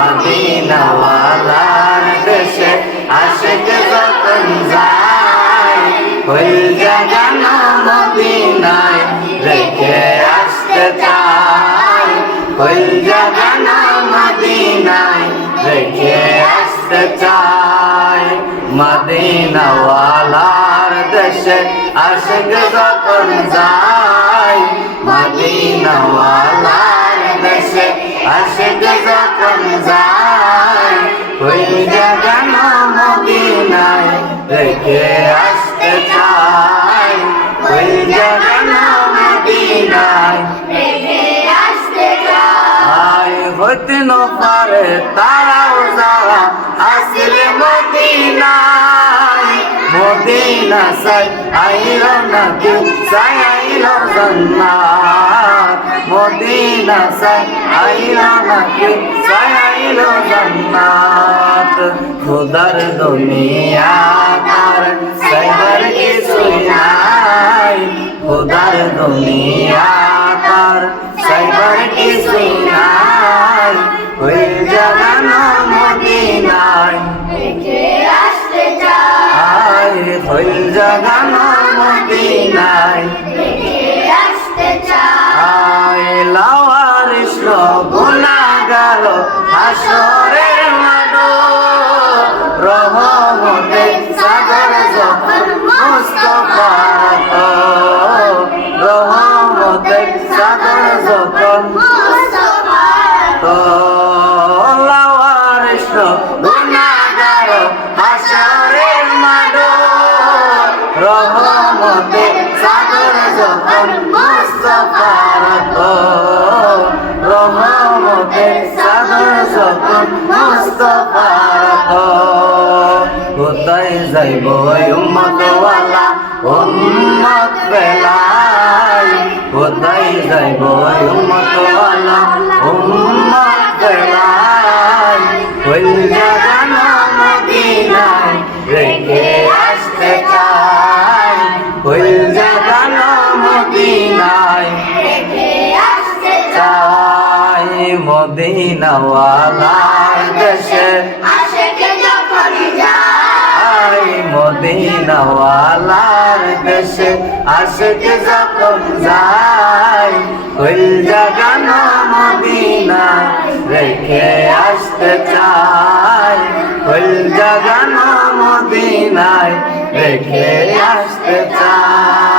মদিনাওয়ালার দেশে আশিক যখন যায় ওই জাগানো মদিনায় রেখে আসতে চায় ওই জাগানো মদিনায় রেখে আসতে চায় মদিনাওয়ালার দেশে আশিক যখন যায় মদিনাওয়ালার দেশে আশিক যখন যায় ওই জাগানো মদিনায় রেখে আসতে চায় ওই জাগানো মদিনায় রেখে আসতে চায়। হইতে ন পারে তারাও যারা আসলে মদিনায় মদিনা সাই আইল না কেউ সাই আইল জান্নাত মদিনা সাই আইল না কেউ সাই আইল জান্নাত খোদার দুনিয়া তার সাইবার কিছুই নাই খোদার দুনিয়া তার সাইবার কিছুই নাই ওই জাগানো মদিনায় রেখে আসতে চায়। ওই জাগানো মদিনায় রেখে আসতে চায়। লাওয়ারিস গুনাহগার হাসরের মাঠ রহমতের সাগর যখন মুস্তাফার রহমতের সাগর যখন লাওয়ারিস গুনাহগার হাসরের মাঠ রহমতের সাগর যখন মুস্তাফার রহমতের সাগর যখন মুস্তাফার কোথায় যাইব উম্মতওয়ালা উম্মত বেলায় কোথায় যাইব উম্মতওয়ালা উম্মত বেলায় ওই জাগানো মদিনায় রেখে আসতে চায় ওই জাগানো মদিনায় রেখে আসতে চায় মদিনাওয়ালার দেশে আশিক যখন যায় মদিনাওয়ালার দেশে আশিক যখন যায় ওই জাগানো মদিনায় রেখে আসতে চায় ওই জাগানো মদিনায় রেখে আসতে চায়।